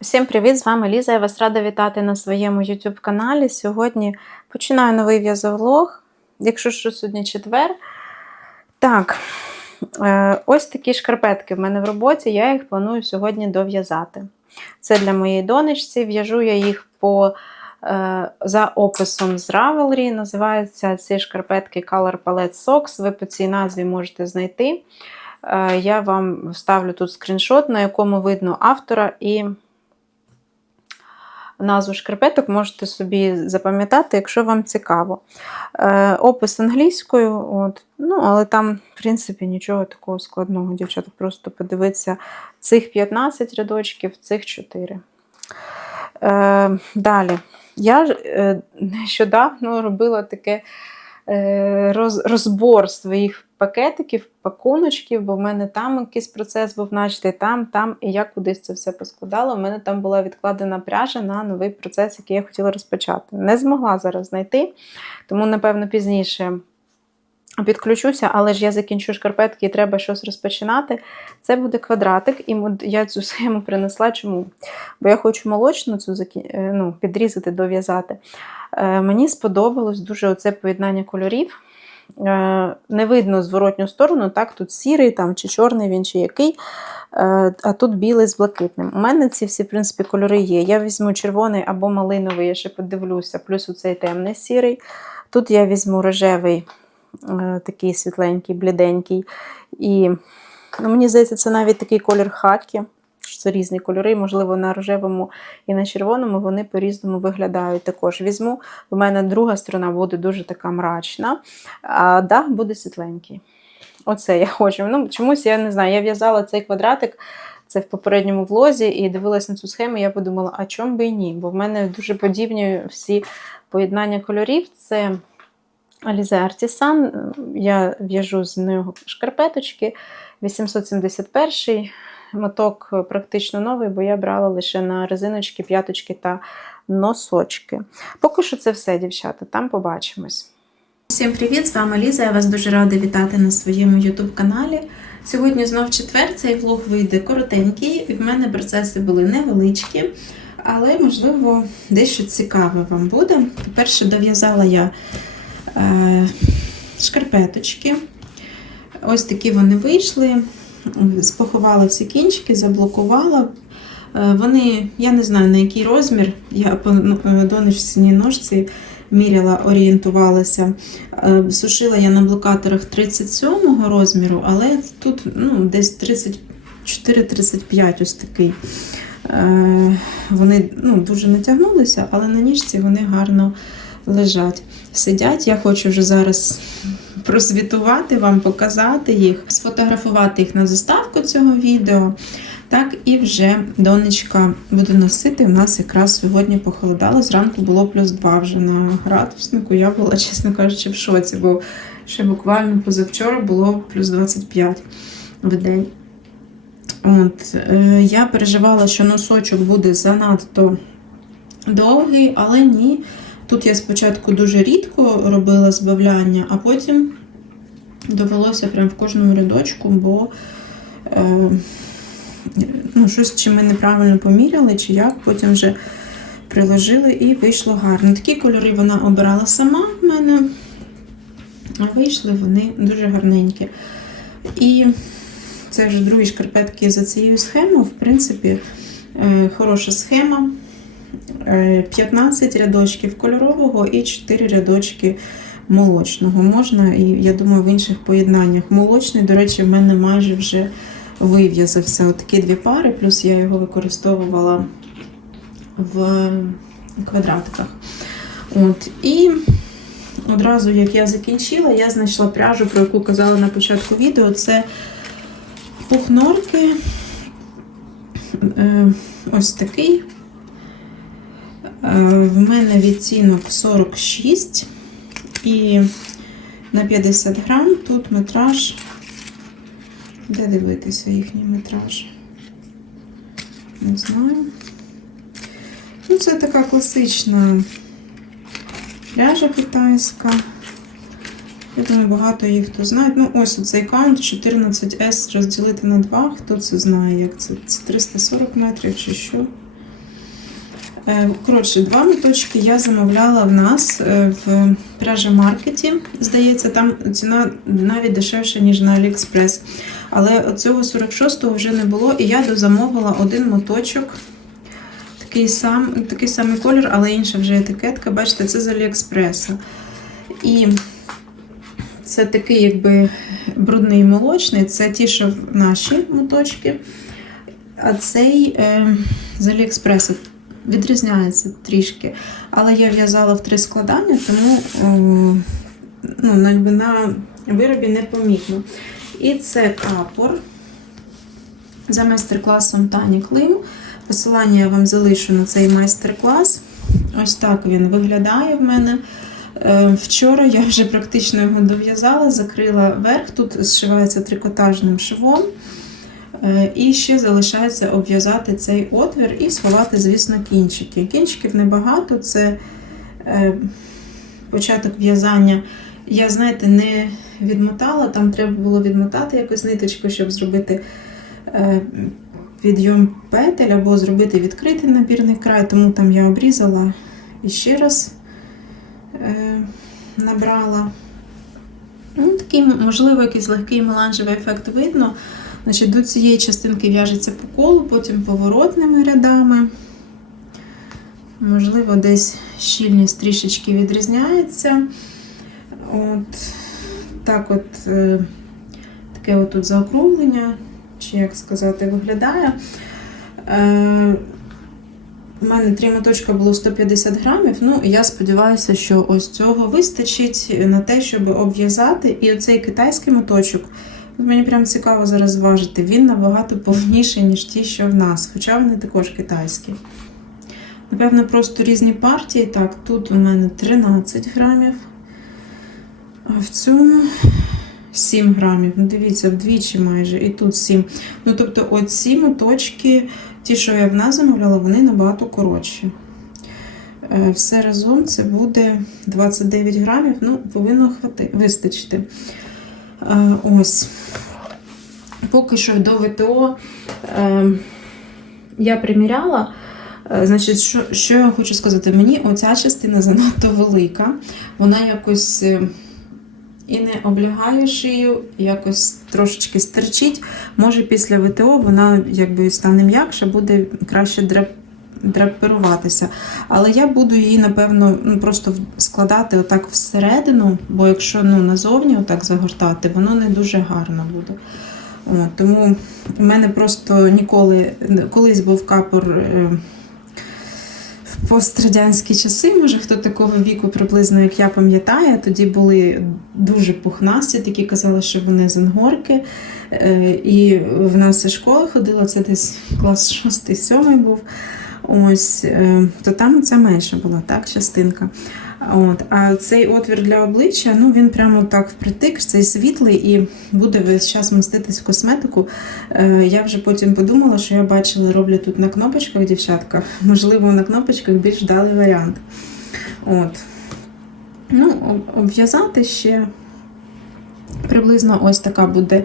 Всім привіт! З вами Ліза. Я вас рада вітати на своєму YouTube каналі. Сьогодні починаю новий в'язовлог. Якщо що сьогодні четвер. Так, е, ось такі шкарпетки в мене в роботі. Я їх планую сьогодні дов'язати. Це для моєї донечці. В'яжу я їх по, е, за описом з Ravelry. Називаються ці шкарпетки Color Palette Socks. Ви по цій назві можете знайти. Е, Я вам вставлю тут скріншот, на якому видно автора і назву шкарпеток можете собі запам'ятати, якщо вам цікаво. Е, Опис англійською, от, ну, але там, в принципі, нічого такого складного, дівчата. Просто подивитися цих 15 рядочків, цих 4. Е, далі. Я е, нещодавно робила таке е, роз, розбор своїх пакетиків, пакуночків, бо в мене там якийсь процес був начатий, там, там, і я кудись це все поскладала. У мене там була відкладена пряжа на новий процес, який я хотіла розпочати. Не змогла зараз знайти, тому, напевно, пізніше. Підключуся, але ж я закінчу шкарпетки і треба щось розпочинати. Це буде квадратик, і я цю схему принесла. Чому? Бо я хочу молочну цю е, ну, підрізати, дов'язати. Е, мені сподобалось дуже оце поєднання кольорів. Е, не видно зворотню сторону, так, тут сірий там, чи чорний він, чи який, е, а тут білий з блакитним. У мене ці всі, в принципі, кольори є. Я візьму червоний або малиновий, я ще подивлюся, плюс оцей темний сірий. Тут я візьму рожевий, е, такий світленький, бліденький. І ну, мені здається, це навіть такий колір хакі. Це різні кольори, можливо, на рожевому і на червоному вони по-різному виглядають також. Візьму, у мене друга сторона буде дуже така мрачна, а дах буде світленький. Оце я хочу. Ну, Чомусь я не знаю. Я в'язала цей квадратик. Це в попередньому влозі, і дивилась на цю схему, я подумала, а чому би і ні? Бо в мене дуже подібні всі поєднання кольорів. Це Alize Artisan. Я в'яжу з нього шкарпеточки. 871 моток практично новий, бо я брала лише на резиночки, п'яточки та носочки. Поки що це все, дівчата. Там побачимось. Всім привіт! З вами Ліза. Я вас дуже рада вітати на своєму YouTube каналі. Сьогодні знов четвер, цей влог вийде коротенький, і в мене процеси були невеличкі, але, можливо, дещо цікаве вам буде. По-перше, дов'язала я е, шкарпеточки. Ось такі вони вийшли. Споховала всі кінчики, заблокувала. Е, Вони, я не знаю на який розмір, я по ну, е, ножці міряла, орієнтувалася. Е, Сушила я на блокаторах 37 розміру, але тут ну, десь 34-35 ось такий. Вони ну, дуже натягнулися, але на ніжці вони гарно лежать. Сидять. Я хочу вже зараз просвітувати вам, показати їх, сфотографувати їх на заставку цього відео. Так, і вже донечка буде носити. У нас якраз сьогодні похолодало. Зранку було плюс 2 вже на градуснику. Я була, чесно кажучи, в шоці, бо ще буквально позавчора було плюс 25 в день. От, е, я переживала, що носочок буде занадто довгий, але ні. Тут я спочатку дуже рідко робила збавляння, а потім довелося прям в кожному рядочку, бо е, ну, щось чи ми неправильно поміряли, чи як, потім вже приложили і вийшло гарно. Такі кольори вона обирала сама в мене, а вийшли вони дуже гарненькі. І це вже другі шкарпетки за цією схемою. В принципі, е, хороша схема. Е, 15 рядочків кольорового і 4 рядочки молочного. Можна, і я думаю, в інших поєднаннях. Молочний, до речі, в мене майже вже вив'язався. Отакі дві пари, плюс я його використовувала в квадратиках. От, І одразу, як я закінчила, я знайшла пряжу, про яку казала на початку відео. Це пухнорки. Е, Ось такий. Е, В мене відцінок 46 і на 50 грам тут метраж. Де дивитися їхній метраж? Не знаю. Ну, це така класична пряжа китайська. Я думаю, багато їх хто знає. Ну, ось цей каунт 14S розділити на 2. Хто це знає, як це? Це 340 метрів чи що? Е, Коротше, два моточки я замовляла в нас е, в пряжа маркеті. Здається, там ціна навіть дешевша, ніж на Aliexpress. Але цього 46-го вже не було, і я дозамовила один моточок. Такий, сам, такий самий колір, але інша вже етикетка. Бачите, це з Aliexpress. І це такий, якби брудний молочний, це ті, що наші моточки. А цей е, з Aliexpress відрізняється трішки. Але я в'язала в три складання, тому е, ну, на виробі непомітно. І це капор за майстер-класом Тані Клим. Посилання я вам залишу на цей майстер-клас. Ось так він виглядає в мене. Е, Вчора я вже практично його дов'язала, закрила верх, тут зшивається трикотажним швом. Е, І ще залишається обв'язати цей отвір і сховати, звісно, кінчики. Кінчиків небагато, це е, початок в'язання. Я, знаєте, не відмотала, там треба було відмотати якось ниточку, щоб зробити е, підйом петель або зробити відкритий набірний край, тому там я обрізала і ще раз набрала. Ну, такий, можливо, якийсь легкий меланжевий ефект видно. Значить, До цієї частинки в'яжеться по колу, потім поворотними рядами. Можливо, десь щільність трішечки відрізняється. От так от е, таке тут заокруглення, чи як сказати, виглядає. Е, у мене три моточка було 150 грамів. Ну, я сподіваюся, що ось цього вистачить на те, щоб обв'язати. І оцей китайський моточок, мені прям цікаво зараз зважити, він набагато повніший, ніж ті, що в нас, хоча вони також китайські. Напевно, просто різні партії. Так, тут у мене 13 грамів, а в цьому 7 грамів. Ну, дивіться, вдвічі майже, і тут 7. Ну, тобто, оці моточки, ті, що я в нас замовляла, вони набагато коротші. Е, Все разом це буде 29 грамів, ну, повинно вистачити. Е, Ось. Поки що до ВТО е, я приміряла. Е, Значить, що, що я хочу сказати? Мені оця частина занадто велика. Вона якось і не облягає шию, якось трошечки стерчить. Може, після ВТО вона якби стане м'якша, буде краще драпируватися. Але я буду її, напевно, ну, просто складати отак всередину, бо якщо ну, назовні отак загортати, воно не дуже гарно буде. От, тому в мене просто ніколи, колись був капор. е, в пострадянські часи, може хто такого віку приблизно, як я пам'ятаю, тоді були дуже пухнасті, такі казали, що вони з ангорки. Е, І в нас і школа ходила, це десь клас 6-7 був. Ось, е, то там ця менша була, так, частинка. От. А цей отвір для обличчя, ну він прямо так впритик, цей світлий і буде весь час міститись в косметику. Е, Я вже потім подумала, що я бачила, роблять тут на кнопочках дівчатка. Можливо, на кнопочках більш вдалий варіант. От. Ну, об- обв'язати ще приблизно ось така буде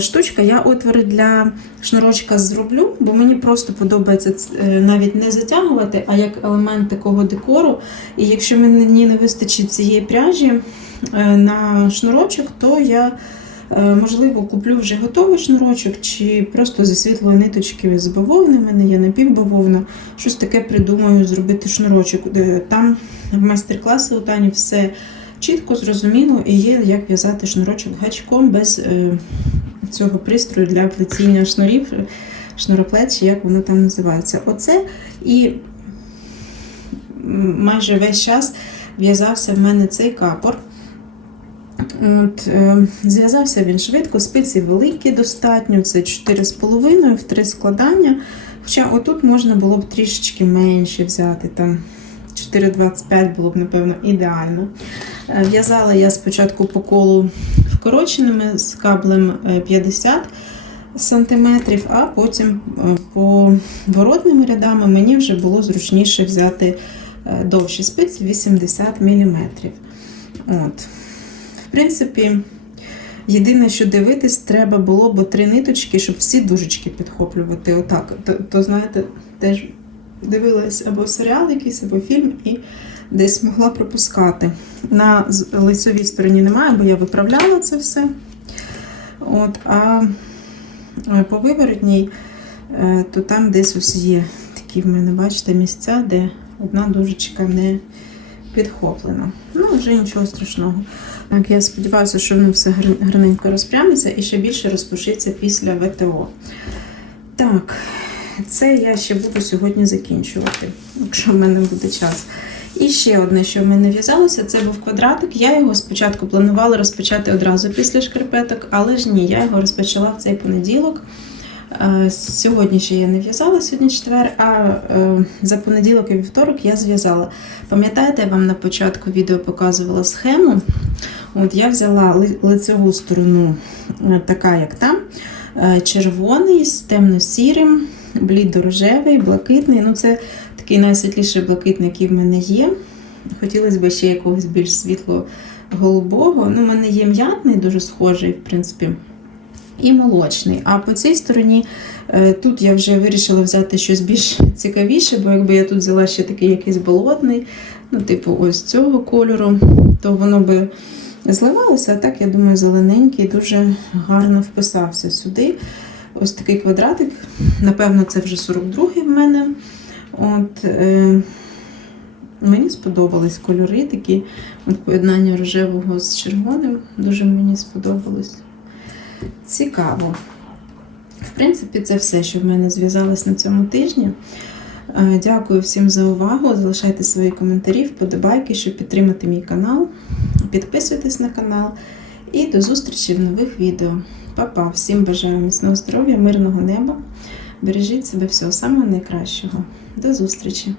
штучка. Я отвори для шнурочка зроблю, бо мені просто подобається е, навіть не затягувати, а як елемент такого декору. І якщо мені не вистачить цієї пряжі е, на шнурочок, то я. е, Можливо, куплю вже готовий шнурочок, чи просто зі світлої ниточки з бавовни, в мене є напівбавовна, щось таке придумаю зробити шнурочок. Е, Там в майстер-класі у Тані все чітко, зрозуміло, і є як в'язати шнурочок гачком без е, цього пристрою для плетіння шнурів, шнуроплет, чи як воно там називається. Оце і майже весь час в'язався в мене цей капор. От, е, зв'язався він швидко, спиці великі достатньо, це 4,5 в 3 складання. Хоча отут можна було б трішечки менше взяти, там 4,25 було б, напевно, ідеально. Е, В'язала я спочатку по колу вкороченими з каблем е, 50 см, а потім е, по воротними рядами мені вже було зручніше взяти е, довші спиці 80 мм. От. В принципі, єдине, що дивитись, треба було, бо три ниточки, щоб всі дужечки підхоплювати. Отак. То, то знаєте, теж дивилась або серіал якийсь, або фільм і десь могла пропускати. На лицевій стороні немає, бо я виправляла це все. От, а е, по виворотній, е, то там десь ось є такі в мене, бачите, місця, де одна дужечка не підхоплена. Ну, вже нічого страшного. Так, я сподіваюся, що воно все гарненько розпрямиться і ще більше розпушиться після ВТО. Так, це я ще буду сьогодні закінчувати, якщо в мене буде час. І ще одне, що в мене в'язалося, це був квадратик. Я його спочатку планувала розпочати одразу після шкарпеток, але ж ні, я його розпочала в цей понеділок. Е, Сьогодні ще я не в'язала, сьогодні четвер, а е, за понеділок і вівторок я зв'язала. Пам'ятаєте, я вам на початку відео показувала схему. От я взяла лицеву сторону, е, така як там, червоний з темно-сірим, блідо-рожевий, блакитний. Ну, це такий найсвітліший блакитний, який в мене є. Хотілося б ще якогось більш світло-голубого. Ну, у мене є м'ятний, дуже схожий, в принципі, і молочний. А по цій стороні е, тут я вже вирішила взяти щось більш цікавіше, бо якби я тут взяла ще такий якийсь болотний, ну, типу, ось цього кольору, то воно би зливалося, а так, я думаю, зелененький дуже гарно вписався сюди. Ось такий квадратик. Напевно, це вже 42-й в мене. От, е, мені сподобались кольори такі. От поєднання рожевого з червоним. Дуже мені сподобалось. Цікаво. В принципі, це все, що в мене зв'язалось на цьому тижні. Е, Дякую всім за увагу. Залишайте свої коментарі, вподобайки, щоб підтримати мій канал. Підписуйтесь на канал і до зустрічі в нових відео. Па-па! Всім бажаю міцного здоров'я, мирного неба. Бережіть себе всього самого найкращого. До зустрічі!